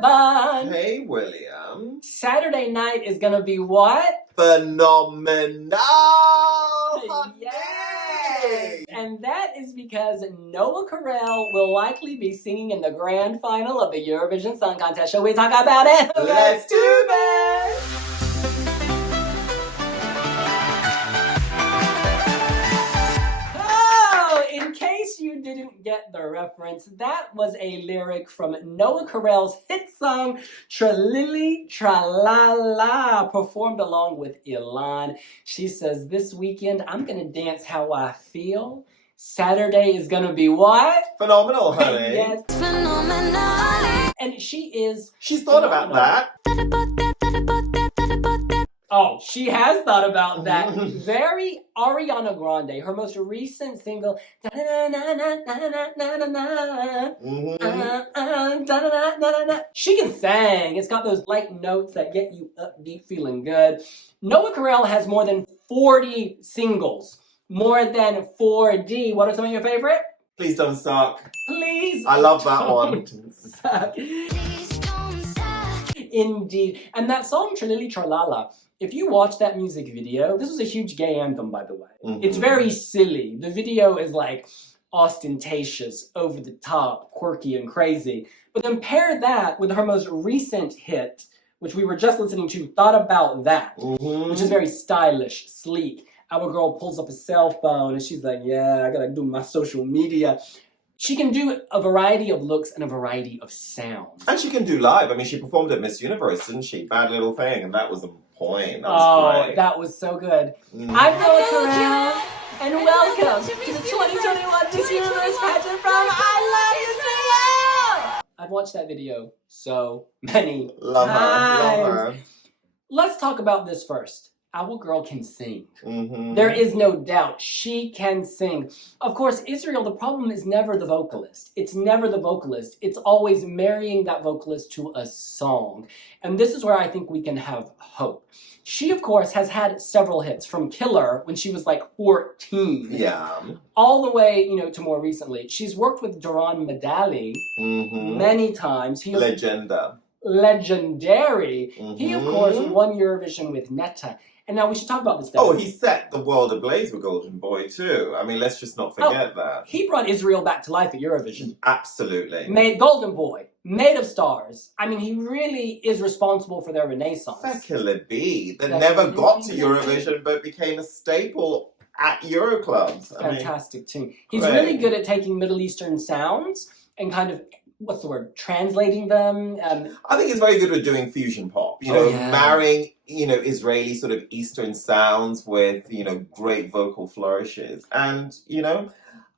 Bun. Hey, William. Saturday night is gonna be what? Phenomenal! Yes! And that is because Noa Kirel will likely be singing in the grand final of the Eurovision Song Contest. Shall we talk about it? Let's do this! In case you didn't get the reference, that was a lyric from Noa Kirel's hit song Tra-Lili Tra-La-La, performed along with Ilan. She says, this weekend I'm gonna dance how I feel. Saturday is gonna be what? Phenomenal, honey. Yes. Phenomenal. And she's thought about that. Oh, she has thought about that. Very Ariana Grande, her most recent single. She can sing. It's got those light notes that get you upbeat, feeling good. Noa Kirel has more than 40 singles. More than 4D. What are some of your favorite? Please Don't Suck. Please. I love that one. Please don't suck. Indeed. And that song, Tra-Lili Tra-La-La, if you watch that music video, this was a huge gay anthem, by the way. Mm-hmm. It's very silly. The video is like ostentatious, over the top, quirky and crazy. But then pair that with her most recent hit, which we were just listening to, Thought About That, which is very stylish, sleek. Our girl pulls up a cell phone and she's like, yeah, I gotta do my social media. She can do a variety of looks and a variety of sounds. And she can do live. I mean, she performed at Miss Universe, didn't she? Bad Little Thing, and that was a point. That was great. That was so good. I'm Noa Kirel, and welcome to the 2021 Miss Universe pageant from I Love Israel! I've watched that video so many times. Love her. Let's talk about this first. Our girl can sing. There is no doubt she can sing. Of course, Israel, the problem is never the vocalist. It's never the vocalist. It's always marrying that vocalist to a song. And this is where I think we can have hope. She, of course, has had several hits, from Killer when she was like 14. Yeah. All the way, to more recently. She's worked with Doron Medalie many times. Legendary. He, of course, won Eurovision with Netta. And now we should talk about this. Oh, he set the world ablaze with Golden Boy too. I mean, let's just not forget that. He brought Israel back to life at Eurovision. Absolutely. Made Golden Boy, Made of Stars. I mean, he really is responsible for their renaissance. Fekele B, that never got to Eurovision but became a staple at Euroclubs. Fantastic tune. He's really good at taking Middle Eastern sounds and kind of, translating them. I think he's very good at doing fusion pop. Marrying, Israeli sort of Eastern sounds with, great vocal flourishes. And,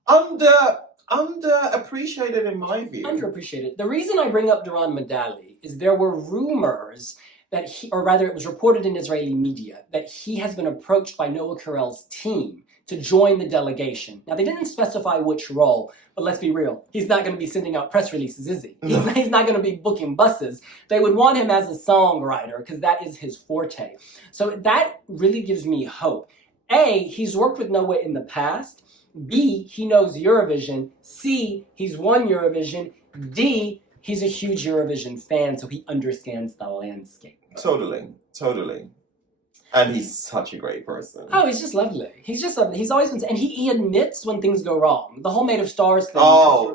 underappreciated in my view. Underappreciated. The reason I bring up Doron Medalie is there were rumors that it was reported in Israeli media that he has been approached by Noa Kirel's team to join the delegation. Now, they didn't specify which role, but let's be real. He's not going to be sending out press releases, is he? No. He's not going to be booking buses. They would want him as a songwriter because that is his forte. So that really gives me hope. A, he's worked with Noa in the past. B, he knows Eurovision. C, he's won Eurovision. D, he's a huge Eurovision fan, so he understands the landscape. Totally. And he's such a great person. Oh, he's just lovely. He's just lovely. He's always been, and he admits when things go wrong. The whole Made of Stars thing. Oh,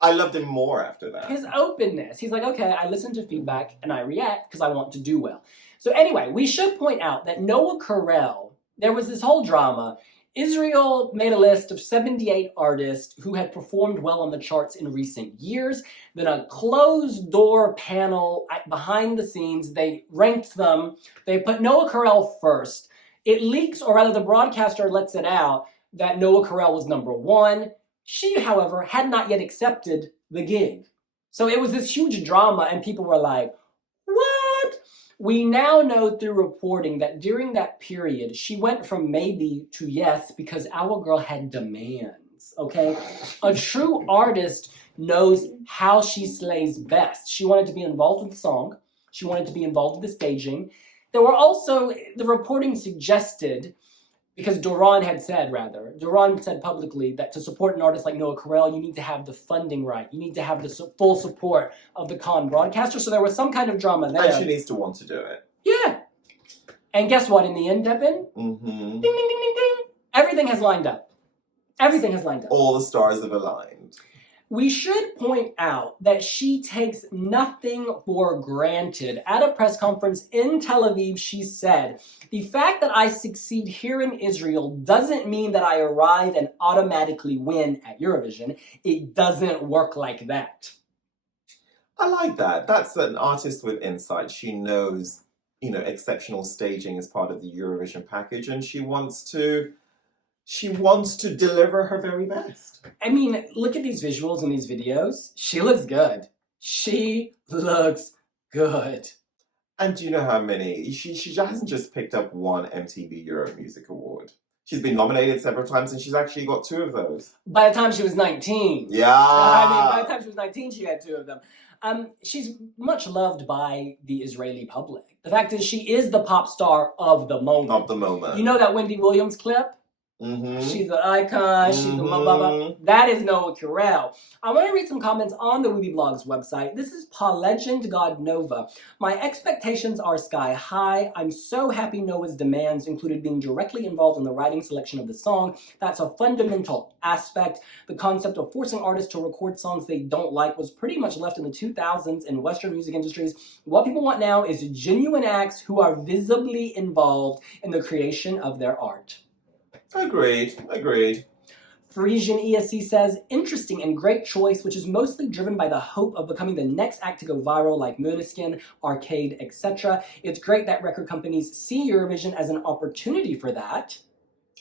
I loved him more after that. His openness. He's like, okay, I listen to feedback and I react because I want to do well. So anyway, we should point out that Noa Kirel, there was this whole drama. Israel made a list of 78 artists who had performed well on the charts in recent years. Then a closed-door panel behind the scenes, they ranked them. They put Noa Kirel first. It leaks, or rather the broadcaster lets it out, that Noa Kirel was number one. She, however, had not yet accepted the gig. So it was this huge drama, and people were like, what? We now know through reporting that during that period, she went from maybe to yes because our girl had demands, okay? A true artist knows how she slays best. She wanted to be involved with the song. She wanted to be involved with the staging. There were also, the reporting suggested Because Doron said publicly that to support an artist like Noa Kirel, you need to have the funding right. You need to have the full support of the Khan broadcaster. So there was some kind of drama there. And she needs to want to do it. Yeah. And guess what? In the end, Devin? Mm-hmm. Ding, ding, ding, ding, ding. Everything has lined up. Everything has lined up. All the stars have aligned. We should point out that she takes nothing for granted. At a press conference in Tel Aviv, she said, "The fact that I succeed here in Israel doesn't mean that I arrive and automatically win at Eurovision. It doesn't work like that." I like that. That's an artist with insight. She knows, exceptional staging is part of the Eurovision package, and she wants to deliver her very best. I mean, look at these visuals and these videos. She looks good. She looks good. And do you know how many? She hasn't just picked up one MTV Euro Music Award. She's been nominated several times, and she's actually got 2 of those. By the time she was 19. Yeah. By the time she was 19, she had 2 of them. She's much loved by the Israeli public. The fact is, she is the pop star of the moment. Of the moment. You know that Wendy Williams clip? Mm-hmm. She's an icon. She's a blah, blah, blah. That is Noa Kirel. I want to read some comments on the Wiwibloggs website. This is Pa Legend God Nova. "My expectations are sky high. I'm so happy Noah's demands included being directly involved in the writing selection of the song. That's a fundamental aspect. The concept of forcing artists to record songs they don't like was pretty much left in the 2000s in Western music industries. What people want now is genuine acts who are visibly involved in the creation of their art." Agreed. Parisian ESC says, "Interesting and great choice, which is mostly driven by the hope of becoming the next act to go viral like Måneskin, Arcade, etc. It's great that record companies see Eurovision as an opportunity for that."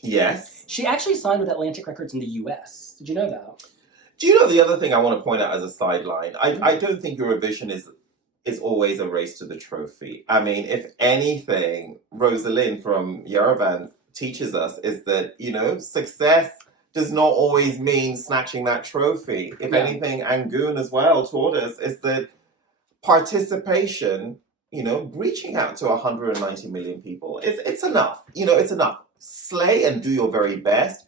Yes. She actually signed with Atlantic Records in the US. Did you know that? Do you know the other thing I want to point out as a sideline? I don't think Eurovision is always a race to the trophy. I mean, if anything, Rosalind from Yerevan teaches us is that, success does not always mean snatching that trophy. If anything, Angoon as well taught us is that participation, reaching out to 190 million people, it's enough. It's enough. Slay and do your very best,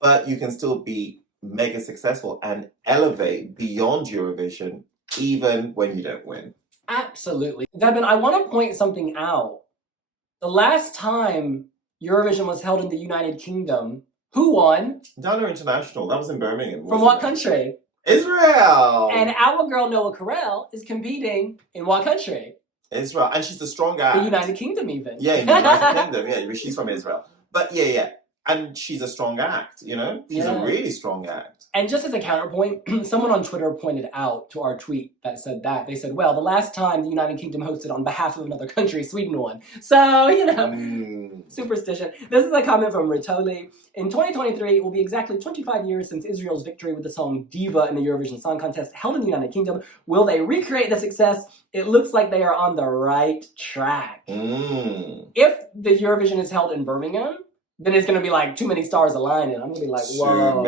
but you can still be mega successful and elevate beyond Eurovision even when you don't win. Absolutely. Devin, I want to point something out. The last time Eurovision was held in the United Kingdom, who won? Dana International. That was in Birmingham. From what country? Israel. And our girl Noa Kirel is competing in what country? Israel. And she's a strong act. The United Kingdom even. Yeah, in the United Kingdom. Yeah, she's from Israel. But yeah. And she's a strong act, She's a really strong act. And just as a counterpoint, someone on Twitter pointed out to our tweet that said that. They said, well, the last time the United Kingdom hosted on behalf of another country, Sweden won. So, superstition. This is a comment from Ritoli. "In 2023, it will be exactly 25 years since Israel's victory with the song Diva in the Eurovision Song Contest held in the United Kingdom. Will they recreate the success? It looks like they are on the right track." If the Eurovision is held in Birmingham, then it's going to be like too many stars aligning. I'm going to be like, whoa.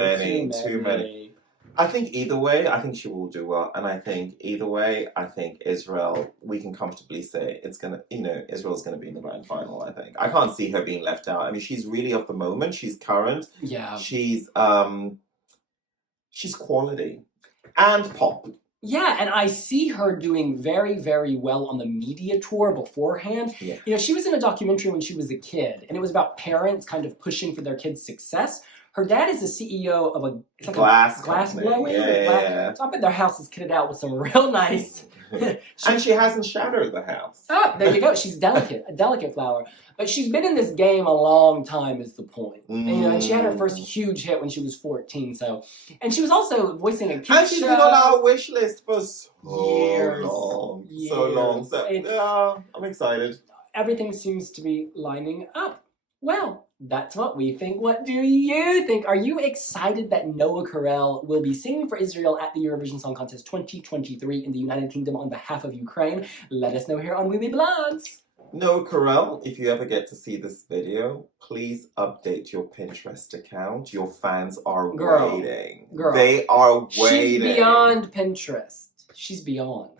Too many. I think either way, I think she will do well. And I think either way, I think Israel, we can comfortably say Israel's going to be in the grand final, I think. I can't see her being left out. I mean, she's really of the moment. She's current. Yeah. She's quality. And pop. Yeah, and I see her doing very, very well on the media tour beforehand. Yeah. She was in a documentary when she was a kid, and it was about parents kind of pushing for their kids' success. Her dad is the CEO of a glass blowing. Yeah. So I bet their house is kitted out with some real nice. And she hasn't shattered the house. Oh, there you go. She's delicate, a delicate flower. But she's been in this game a long time is the point. And she had her first huge hit when she was 14. And she was also voicing a kid's show. And she's been on our wish list for years. So long. So yeah, I'm excited. Everything seems to be lining up. Well, that's what we think. What do you think? Are you excited that Noa Kirel will be singing for Israel at the Eurovision Song Contest 2023 in the United Kingdom on behalf of Ukraine? Let us know here on Wiwibloggs. Noa Kirel, if you ever get to see this video, please update your Pinterest account. Your fans are waiting. Girl. They are waiting. She's beyond Pinterest. She's beyond.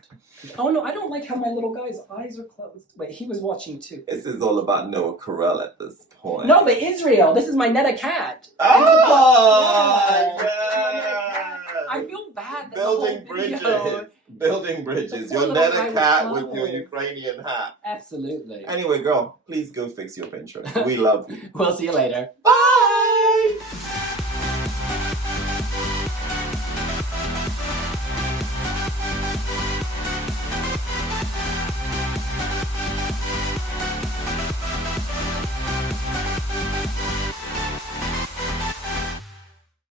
Oh no, I don't like how my little guy's eyes are closed. Wait, he was watching too. This is all about Noa Kirel at this point. No, but Israel. This is my Netta cat. Oh, Yeah. yeah. I feel bad. That Building the whole video... bridges. Building bridges. The poor Your little Netta guy was cat with your close. Ukrainian hat. Absolutely. Anyway, girl, please go fix your Pinterest. We love you. We'll see you later. Bye!